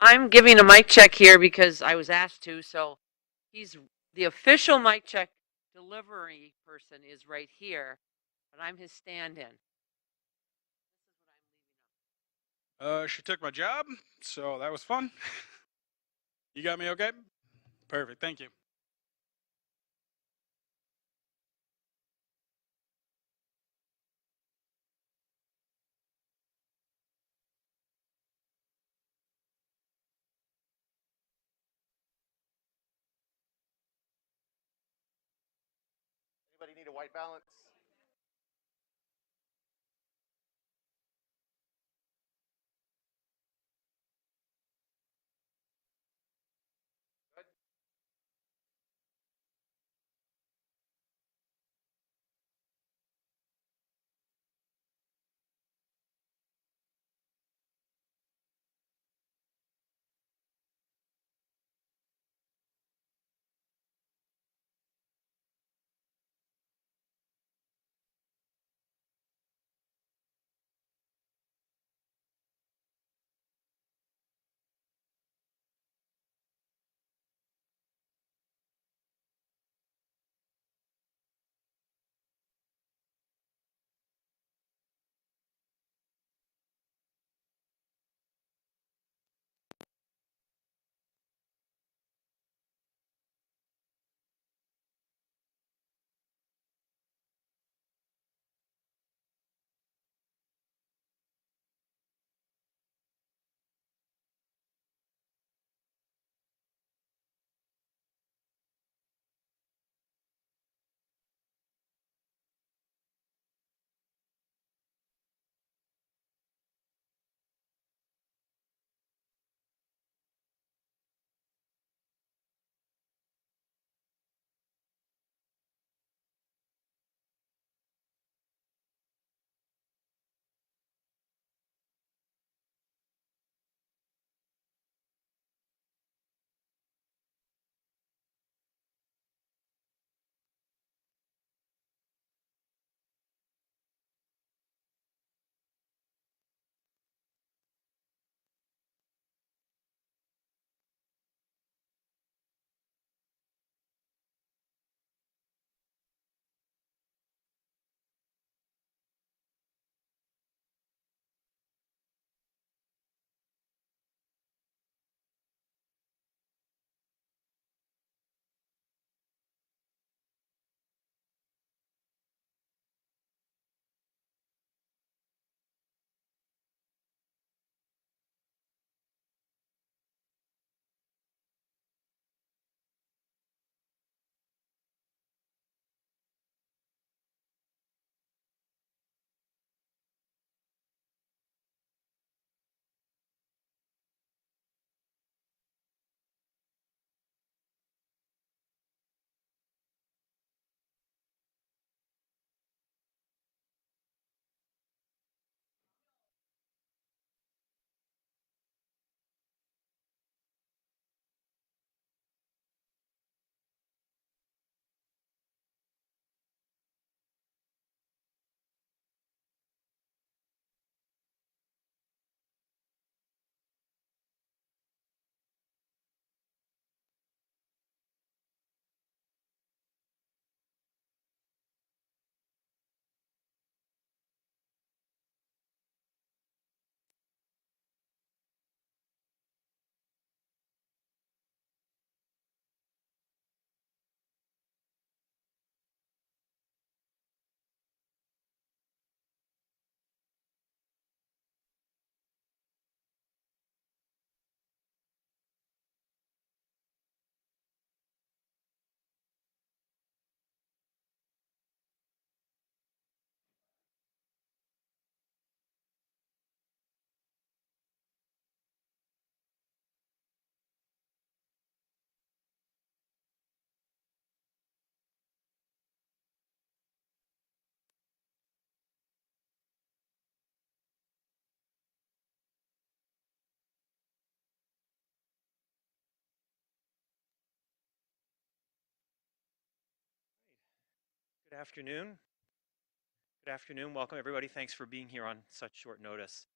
I'm giving a mic check here because I was asked to, so he's the official mic check delivery person is right here, but I'm his stand-in. She took my job, so that was fun. You got me okay? Perfect, thank you. Anybody need a white balance? Good. Good afternoon. Good afternoon. Welcome, everybody. Thanks for being here on such short notice.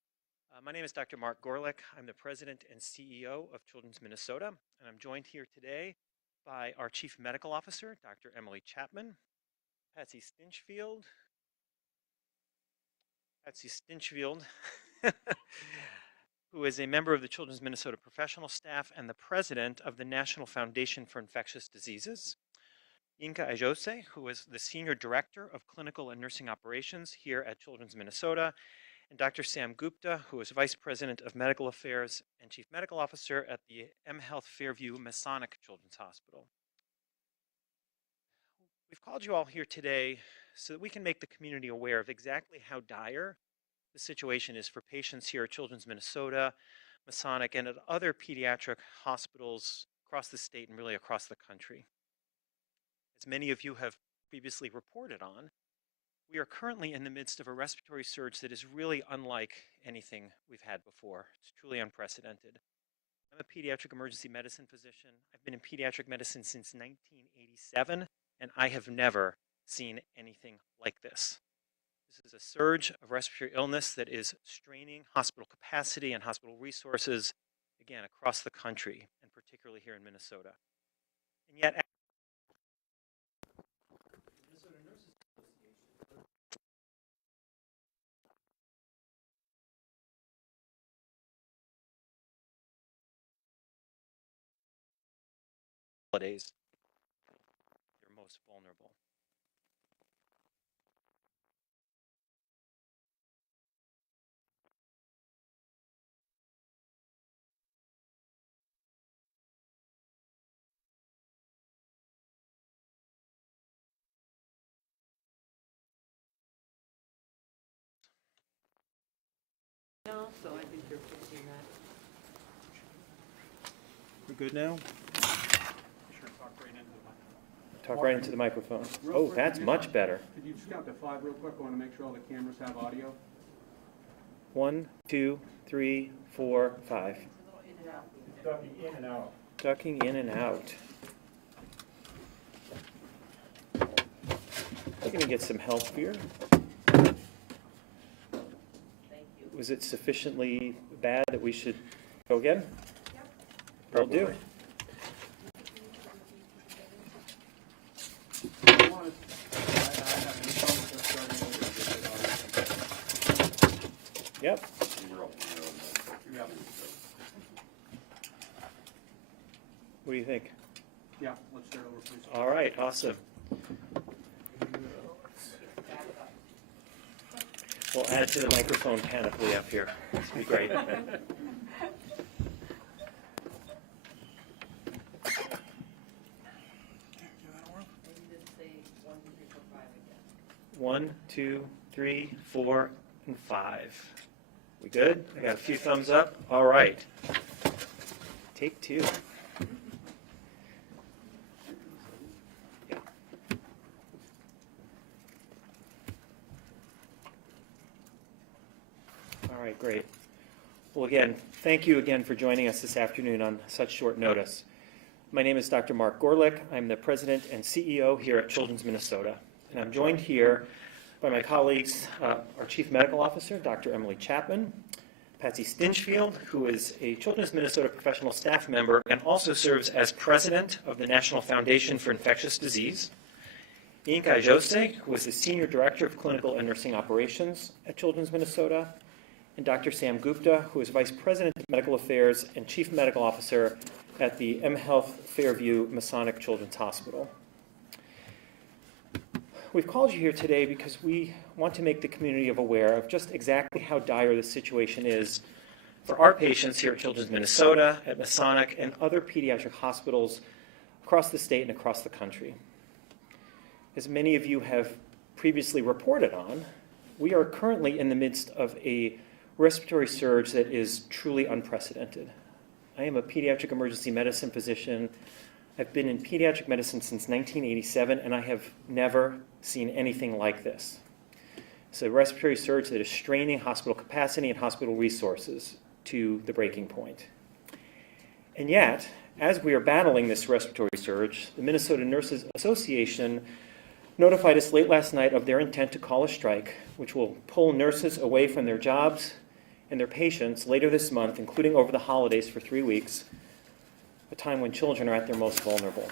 My name is Dr. Mark Gorlick. I'm the president and CEO of Children's Minnesota, and I'm joined here today by our chief medical officer, Dr. Emily Chapman, Patsy Stinchfield, who is a member of the Children's Minnesota professional staff and the president of the National Foundation for Infectious Diseases, Inka Ajose, who is the senior director of clinical and nursing operations here at Children's Minnesota, and Dr. Sam Gupta, who is Vice President of Medical Affairs and Chief Medical Officer at the mHealth Fairview Masonic Children's Hospital. We've called you all here today so that we can make the community aware of exactly how dire the situation is for patients here at Children's Minnesota, Masonic, and at other pediatric hospitals across the state and really across the country. As many of you have previously reported on, we are currently in the midst of a respiratory surge that is really unlike anything we've had before. It's truly unprecedented. I'm a pediatric emergency medicine physician. I've been in pediatric medicine since 1987, and I have never seen anything like this. This is a surge of respiratory illness that is straining hospital capacity and hospital resources, again, across the country, and particularly here in Minnesota. And yet, holidays, they're most vulnerable. No, so I think you're fixing that. We're good now? Sure, Talk right into the microphone. Real Oh, quick, that's could you- much better. Could you just count to 5 real quick? I want to make sure all the cameras have audio. 1, 2, 3, 4, 5. Ducking in and out. Ducking in and out. I'm going to get some help here. Thank you. Was it sufficiently bad that we should go again? Yep. Will do. Yep. What do you think? Yeah, let's start over, please. All right, awesome. We'll add to the microphone panoply up here. This will be great. One, two, three, 4, and 5. We good? I got a few thumbs up. All right. Take 2. Yeah. All right, great. Well, again, thank you again for joining us this afternoon on such short notice. My name is Dr. Mark Gorlick. I'm the president and CEO here at Children's Minnesota. And I'm joined here by my colleagues, our Chief Medical Officer, Dr. Emily Chapman, Patsy Stinchfield, who is a Children's Minnesota professional staff member and also serves as president of the National Foundation for Infectious Disease, Inka Ajose, who is the senior director of clinical and nursing operations at Children's Minnesota, and Dr. Sam Gupta, who is vice president of medical affairs and chief medical officer at the mHealth Fairview Masonic Children's Hospital. We've called you here today because we want to make the community aware of just exactly how dire the situation is for our patients here at Children's Minnesota, at Masonic, and other pediatric hospitals across the state and across the country. As many of you have previously reported on, we are currently in the midst of a respiratory surge that is truly unprecedented. I am a pediatric emergency medicine physician. I've been in pediatric medicine since 1987, and I have never seen anything like this. It's a respiratory surge that is straining hospital capacity and hospital resources to the breaking point. And yet, as we are battling this respiratory surge, the Minnesota Nurses Association notified us late last night of their intent to call a strike, which will pull nurses away from their jobs and their patients later this month, including over the holidays for 3 weeks, a time when children are at their most vulnerable.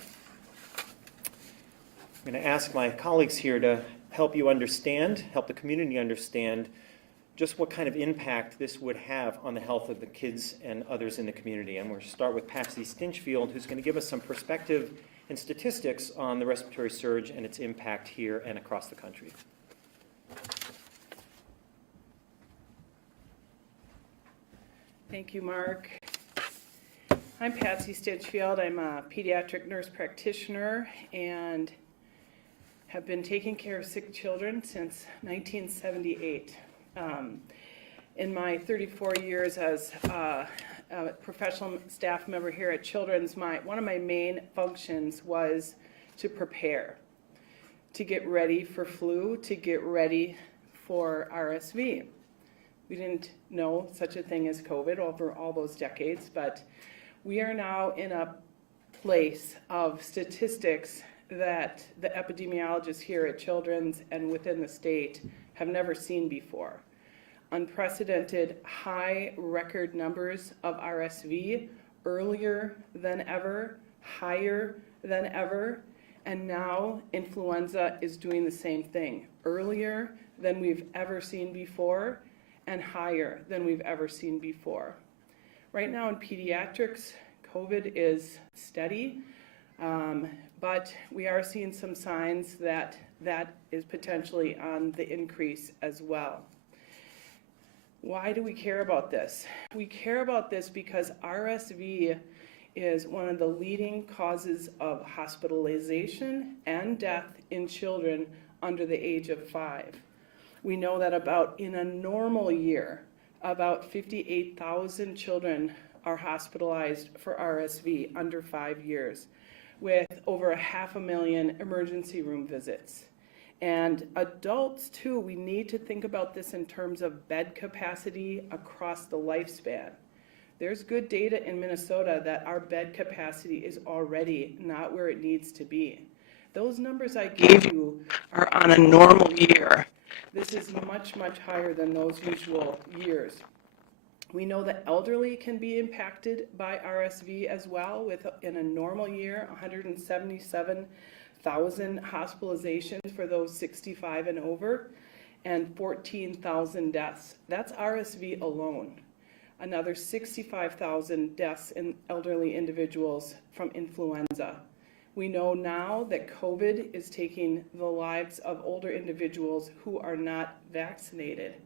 I'm going to ask my colleagues here to help you understand, help the community understand just what kind of impact this would have on the health of the kids and others in the community. And we're going to start with Patsy Stinchfield, who's going to give us some perspective and statistics on the respiratory surge and its impact here and across the country. Thank you, Mark. I'm Patsy Stinchfield. I'm a pediatric nurse practitioner and have been taking care of sick children since 1978. In my 34 years as a professional staff member here at Children's, one of my main functions was to prepare, to get ready for flu, to get ready for RSV. We didn't know such a thing as COVID over all those decades, but we are now in a place of statistics that the epidemiologists here at Children's and within the state have never seen before. Unprecedented high record numbers of RSV earlier than ever, higher than ever, and now influenza is doing the same thing, earlier than we've ever seen before and higher than we've ever seen before. Right now in pediatrics, COVID is steady, but we are seeing some signs that that is potentially on the increase as well. Why do we care about this? We care about this because RSV is one of the leading causes of hospitalization and death in children under the age of 5. We know that in a normal year, about 58,000 children are hospitalized for RSV under 5 years, with over 500,000 emergency room visits. And adults too, we need to think about this in terms of bed capacity across the lifespan. There's good data in Minnesota that our bed capacity is already not where it needs to be. Those numbers I gave you are on a normal year. This is much, much higher than those usual years. We know that elderly can be impacted by RSV as well, with in a normal year, 177,000 hospitalizations for those 65 and over, and 14,000 deaths. That's RSV alone. Another 65,000 deaths in elderly individuals from influenza. We know now that COVID is taking the lives of older individuals who are not vaccinated.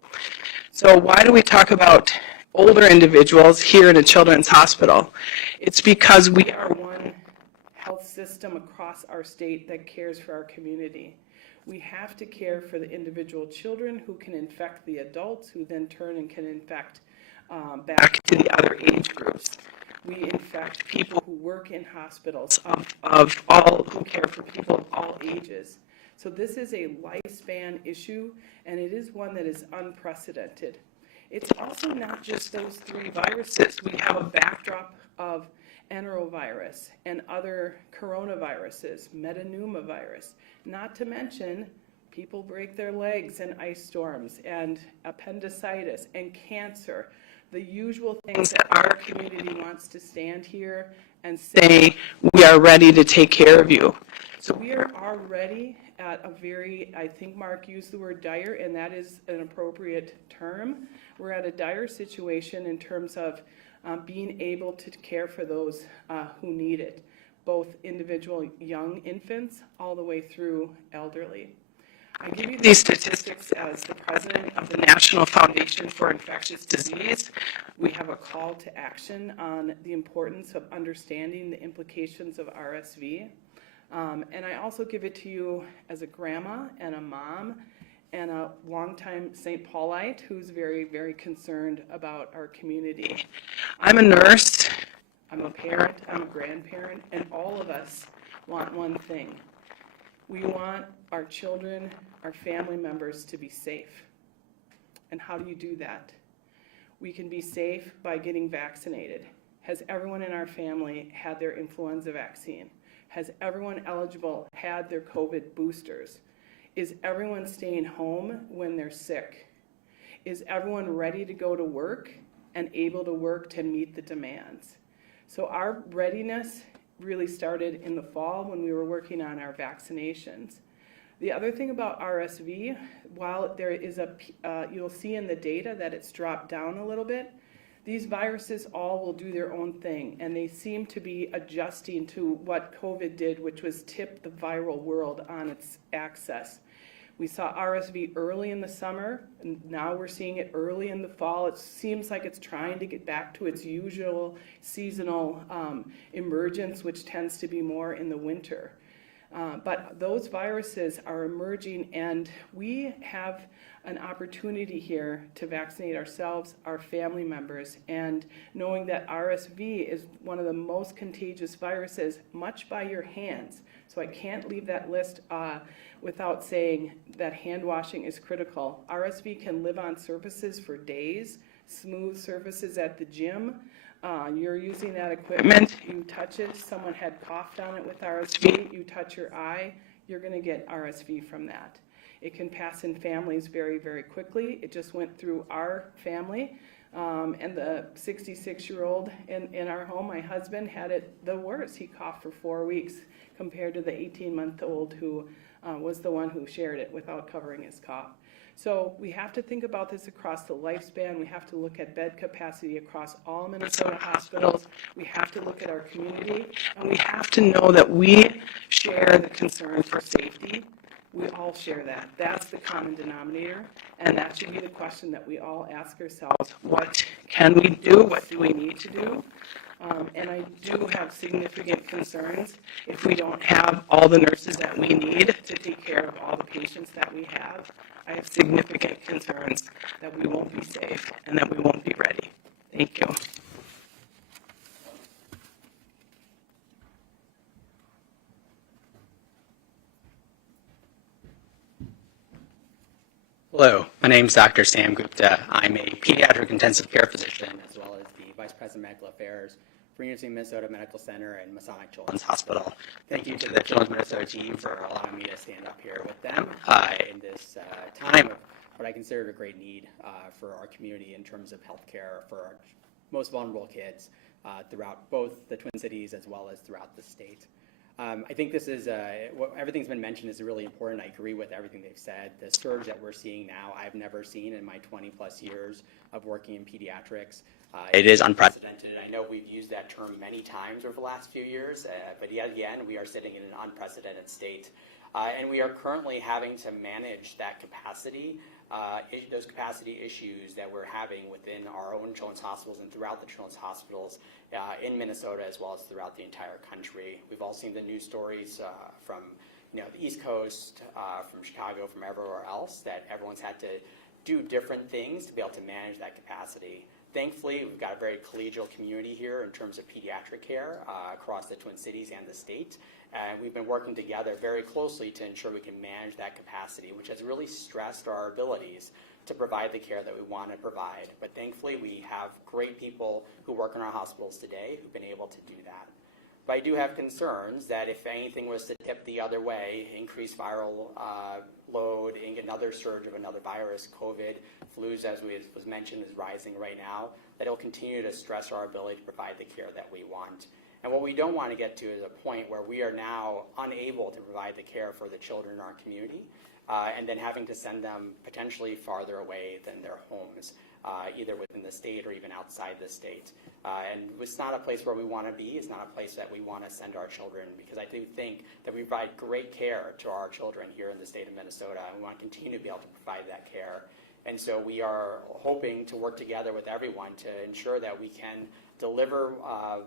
So why do we talk about older individuals here in a children's hospital? It's because we are one health system across our state that cares for our community. We have to care for the individual children who can infect the adults, who then turn and can infect back to the other age groups. We infect people who work in hospitals of all who care for people of all ages. So this is a lifespan issue, and it is one that is unprecedented. It's also not just those 3 viruses. We have a backdrop of enterovirus and other coronaviruses, metapneumovirus, not to mention people break their legs in ice storms and appendicitis and cancer, the usual things that our community wants to stand here and say, we are ready to take care of you. So we are already at a very, I think Mark used the word dire, and that is an appropriate term. We're at a dire situation in terms of being able to care for those who need it, both individual young infants all the way through elderly. I give you these statistics as the president of the National Foundation for Infectious Disease. We have a call to action on the importance of understanding the implications of RSV. And I also give it to you as a grandma and a mom and a longtime St. Paulite who's very, very concerned about our community. I'm a nurse, I'm a parent, I'm a grandparent, and all of us want one thing. We want our children, our family members to be safe. And how do you do that? We can be safe by getting vaccinated. Has everyone in our family had their influenza vaccine? Has everyone eligible had their COVID boosters? Is everyone staying home when they're sick? is everyone ready to go to work and able to work to meet the demands? So our readiness really started in the fall when we were working on our vaccinations. The other thing about RSV, while there is you'll see in the data that it's dropped down a little bit, these viruses all will do their own thing, and they seem to be adjusting to what COVID did, which was tip the viral world on its axis. We saw RSV early in the summer, and now we're seeing it early in the fall. It seems like it's trying to get back to its usual seasonal emergence, which tends to be more in the winter. But those viruses are emerging, and we have an opportunity here to vaccinate ourselves, our family members, and knowing that RSV is one of the most contagious viruses, much by your hands. So I can't leave that list without saying that hand washing is critical. RSV can live on surfaces for days, smooth surfaces at the gym. You're using that equipment, you touch it, someone had coughed on it with RSV, you touch your eye, you're going to get RSV from that. It can pass in families very, very quickly. It just went through our family. And the 66-year-old in our home, my husband, had it the worst. He coughed for 4 weeks compared to the 18-month-old who was the one who shared it without covering his cough. So we have to think about this across the lifespan. We have to look at bed capacity across all Minnesota hospitals. We have to look at our community, and we have to know that we share the concern for safety. We all share that. That's the common denominator, and that should be the question that we all ask ourselves. What can we do? What do we need to do? And I do have significant concerns if we don't have all the nurses that we need to take care of all the patients that we have. I have significant concerns that we won't be safe and that we won't be ready. Thank you. Hello, my name is Dr. Sam Gupta. I'm a pediatric intensive care physician as well as the Vice President of Medical Affairs for University of Minnesota Medical Center and Masonic Children's Hospital. Thank you to the Children's Minnesota team for allowing me to stand up here with them in this time of what I consider a great need for our community in terms of healthcare for our most vulnerable kids throughout both the Twin Cities as well as throughout the state. I think this is, everything's been mentioned is really important. I agree with everything they've said. The surge that we're seeing now, I've never seen in my 20 plus years of working in pediatrics. It is unprecedented. I know we've used that term many times over the last few years, but yet again, we are sitting in an unprecedented state. And we are currently having to manage that capacity, those capacity issues that we're having within our own children's hospitals and throughout the children's hospitals in Minnesota as well as throughout the entire country. We've all seen the news stories from the East Coast, from Chicago, from everywhere else, that everyone's had to do different things to be able to manage that capacity. Thankfully, we've got a very collegial community here in terms of pediatric care across the Twin Cities and the state. And we've been working together very closely to ensure we can manage that capacity, which has really stressed our abilities to provide the care that we want to provide. But thankfully, we have great people who work in our hospitals today who've been able to do that. But I do have concerns that if anything was to tip the other way, increased viral load, another surge of another virus, COVID, flus, as was mentioned, is rising right now, that it will continue to stress our ability to provide the care that we want. And what we don't want to get to is a point where we are now unable to provide the care for the children in our community, and then having to send them potentially farther away than their homes, either within the state or even outside the state. And it's not a place where we want to be. It's not a place that we want to send our children, because I do think that we provide great care to our children here in the state of Minnesota, and we want to continue to be able to provide that care. And so we are hoping to work together with everyone to ensure that we can deliver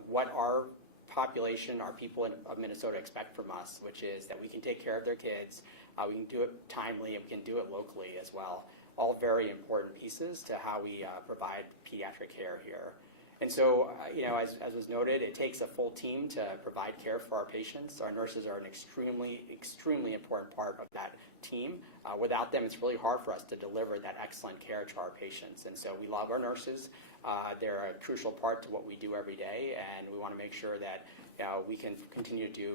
what our population, our people of Minnesota expect from us, which is that we can take care of their kids, we can do it timely, and we can do it locally as well. All very important pieces to how we provide pediatric care here. And so, as was noted, it takes a full team to provide care for our patients. Our nurses are an extremely, extremely important part of that team. Without them, it's really hard for us to deliver that excellent care to our patients. And so we love our nurses. They're a crucial part to what we do every day, and we want to make sure that we can continue to do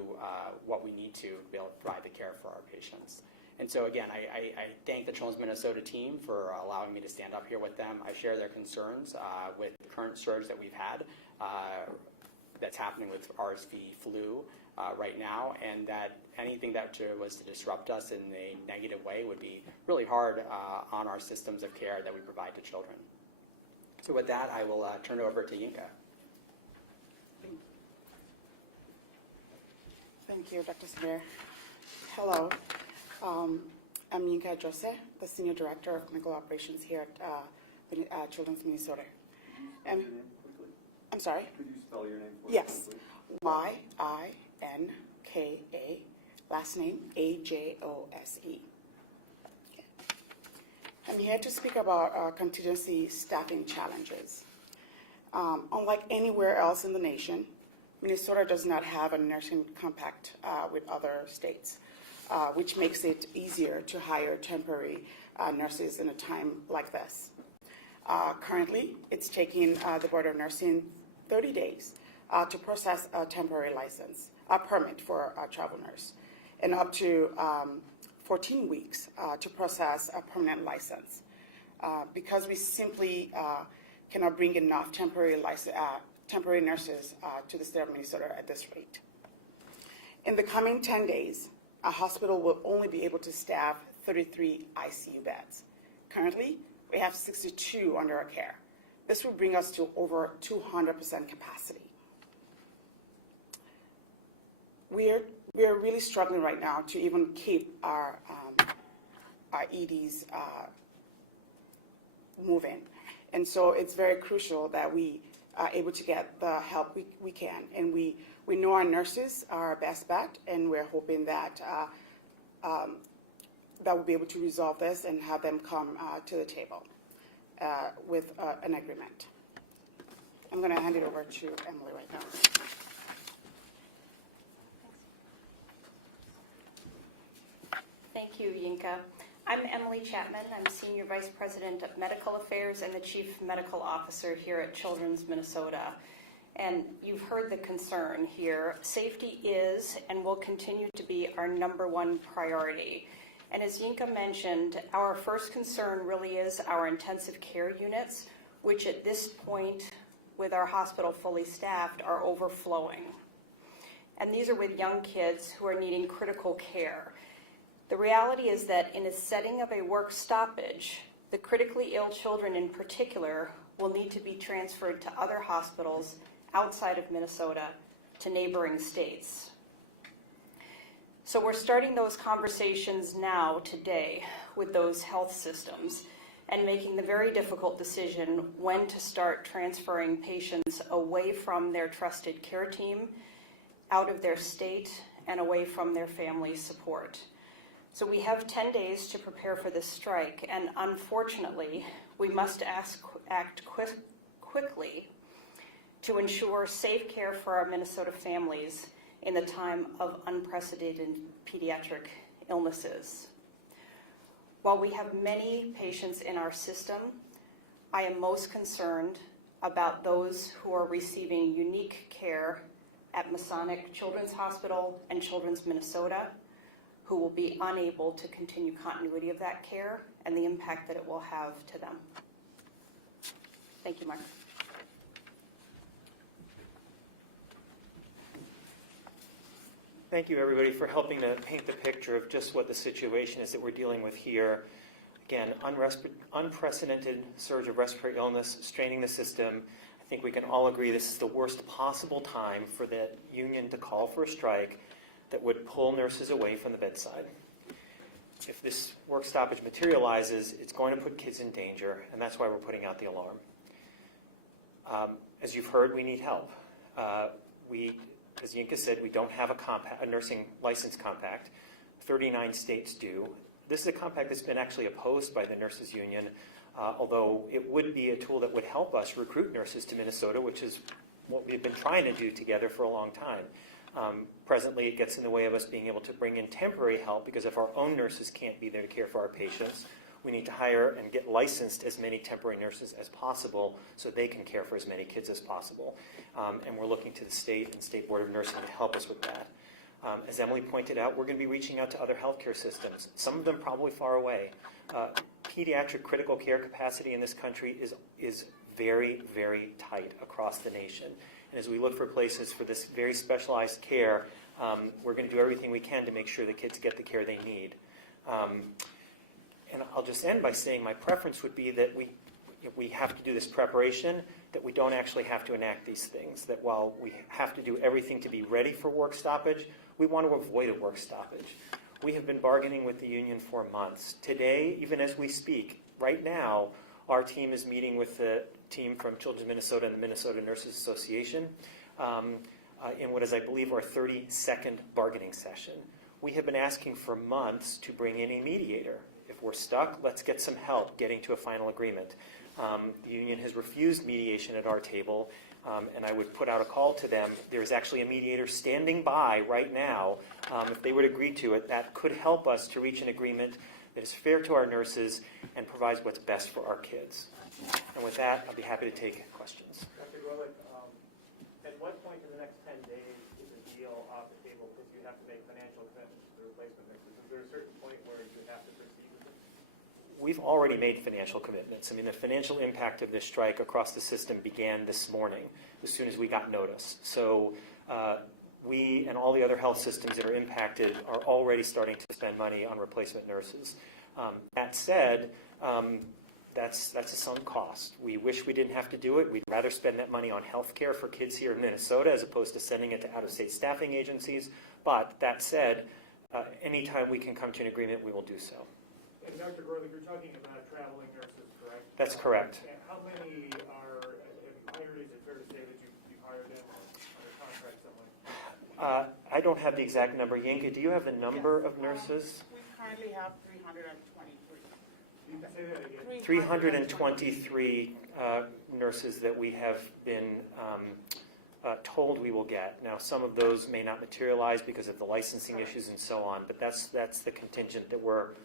what we need to be able to provide the care for our patients. And so again, I thank the Children's Minnesota team for allowing me to stand up here with them. I share their concerns with the current surge that we've had that's happening with RSV flu right now, and that anything that was to disrupt us in a negative way would be really hard on our systems of care that we provide to children. So with that, I will turn it over to Yinka. Thank you, Dr. Samir. Hello, I'm Yinka Jose, the Senior Director of Clinical Operations here at Children's Minnesota. And, I'm sorry? Could you spell your name for us? Yes, Y-I-N-K-A, last name A-J-O-S-E. Okay. I'm here to speak about our contingency staffing challenges. Unlike anywhere else in the nation, Minnesota does not have a nursing compact with other states, which makes it easier to hire temporary nurses in a time like this. Currently, it's taking the Board of Nursing 30 days to process a temporary license, a permit for a travel nurse, and up to 14 weeks to process a permanent license, because we simply cannot bring enough temporary nurses to the state of Minnesota at this rate. In the coming 10 days, a hospital will only be able to staff 33 ICU beds. Currently, we have 62 under our care. This will bring us to over 200% capacity. We are really struggling right now to even keep our EDs moving. And so it's very crucial that we are able to get the help we can. And we know our nurses are our best bet, and we're hoping that that we'll be able to resolve this and have them come to the table with an agreement. I'm going to hand it over to Emily right now. Thank you, Yinka. I'm Emily Chapman. I'm Senior Vice President of Medical Affairs and the Chief Medical Officer here at Children's Minnesota. And you've heard the concern here. Safety is and will continue to be our #1 priority. And as Yinka mentioned, our first concern really is our intensive care units, which at this point, with our hospital fully staffed, are overflowing. And these are with young kids who are needing critical care. The reality is that in a setting of a work stoppage, the critically ill children in particular will need to be transferred to other hospitals outside of Minnesota to neighboring states. So we're starting those conversations now, today, with those health systems and making the very difficult decision when to start transferring patients away from their trusted care team, out of their state, and away from their family support. So we have 10 days to prepare for this strike, and unfortunately, we must act quickly to ensure safe care for our Minnesota families in the time of unprecedented pediatric illnesses. While we have many patients in our system, I am most concerned about those who are receiving unique care at Masonic Children's Hospital and Children's Minnesota, who will be unable to continue continuity of that care and the impact that it will have to them. Thank you, Mark. Thank you, everybody, for helping to paint the picture of just what the situation is that we're dealing with here. Again, unprecedented surge of respiratory illness straining the system. I think we can all agree this is the worst possible time for the union to call for a strike that would pull nurses away from the bedside. If this work stoppage materializes, it's going to put kids in danger, and that's why we're putting out the alarm. As you've heard, we need help. As Yinka said, we don't have a nursing license compact. 39 states do. This is a compact that's been actually opposed by the nurses union, although it would be a tool that would help us recruit nurses to Minnesota, which is what we've been trying to do together for a long time. Presently, it gets in the way of us being able to bring in temporary help, because if our own nurses can't be there to care for our patients, we need to hire and get licensed as many temporary nurses as possible so they can care for as many kids as possible. And we're looking to the state and State Board of Nursing to help us with that. As Emily pointed out, we're going to be reaching out to other healthcare systems, some of them probably far away. Pediatric critical care capacity in this country is very, very tight across the nation. And as we look for places for this very specialized care, we're going to do everything we can to make sure the kids get the care they need. And I'll just end by saying my preference would be that if we have to do this preparation, that we don't actually have to enact these things, that while we have to do everything to be ready for work stoppage, we want to avoid a work stoppage. We have been bargaining with the union for months. Today, even as we speak, right now, our team is meeting with the team from Children's Minnesota and the Minnesota Nurses Association in what is, I believe, our 32nd bargaining session. We have been asking for months to bring in a mediator. If we're stuck, let's get some help getting to a final agreement. The union has refused mediation at our table, and I would put out a call to them. There's actually a mediator standing by right now. If they would agree to it, that could help us to reach an agreement that is fair to our nurses and provides what's best for our kids. And with that, I'll be happy to take questions. Dr. Gorlick, at what point in the next 10 days is a deal off the table because you have to make financial commitments to the replacement nurses? Is there a certain point where you have to proceed with it? We've already made financial commitments. I mean, the financial impact of this strike across the system began this morning, as soon as we got notice. So we and all the other health systems that are impacted are already starting to spend money on replacement nurses. That said, that's a sunk cost. We wish we didn't have to do it. We'd rather spend that money on health care for kids here in Minnesota as opposed to sending it to out-of-state staffing agencies. But that said, anytime we can come to an agreement, we will do so. And Dr. Gorlick, you're talking about traveling nurses, correct? That's correct. And how many have you hired? Is it fair to say that you've hired them or under contract somewhere? I don't have the exact number. Yinka, do you have the number of nurses? We currently have 323. You can say that again. 323 nurses that we have been told we will get. Now, some of those may not materialize because of the licensing issues and so on, but that's the contingent that we're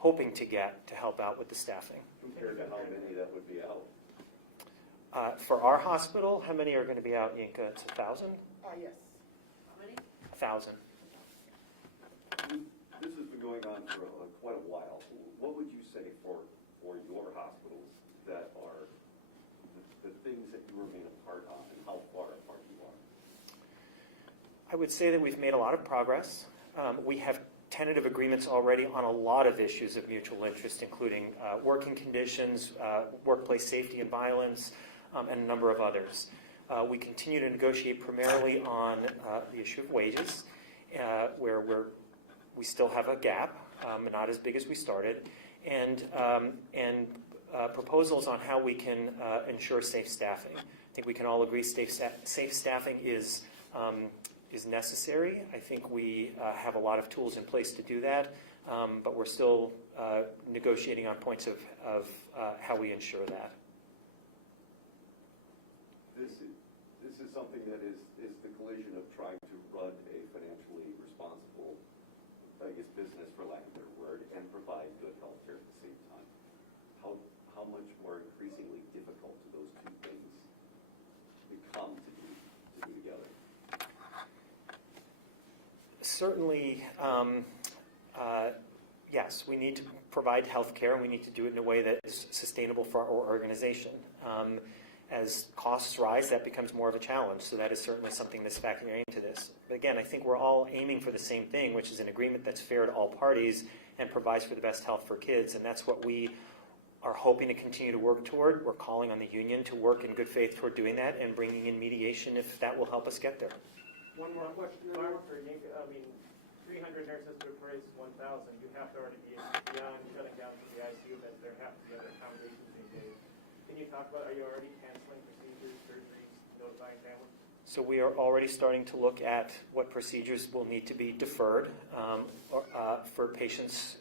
hoping to get to help out with the staffing. Compared to how many that would be out? For our hospital, how many are going to be out, Yinka? It's 1,000? Yes. How many? 1,000. This has been going on for quite a while. What would you say for your hospitals that are the things that you remain apart on and how far apart you are? I would say that we've made a lot of progress. We have tentative agreements already on a lot of issues of mutual interest, including working conditions, workplace safety and violence, and a number of others. We continue to negotiate primarily on the issue of wages, where we still have a gap, not as big as we started, and proposals on how we can ensure safe staffing. I think we can all agree safe staffing is necessary. I think we have a lot of tools in place to do that, but we're still negotiating on points of how we ensure that. This is something that is the collision of trying to run a financially responsible, I guess, business, for lack of a better word, and provide good health care at the same time. How much more increasingly difficult do those two things become to do together? Certainly, yes, we need to provide health care, and we need to do it in a way that is sustainable for our organization. As costs rise, that becomes more of a challenge, so that is certainly something that's factoring into this. But again, I think we're all aiming for the same thing, which is an agreement that's fair to all parties and provides for the best health for kids, and that's what we are hoping to continue to work toward. We're calling on the union to work in good faith toward doing that and bringing in mediation if that will help us get there. One more question, Barb, for Yinka. I mean, 300 nurses to replace 1,000. You have to already be beyond shutting down the ICU beds. There have to be other accommodations being made. Can you talk about, are you already canceling procedures, surgeries, notifying families? So we are already starting to look at what procedures will need to be deferred for patients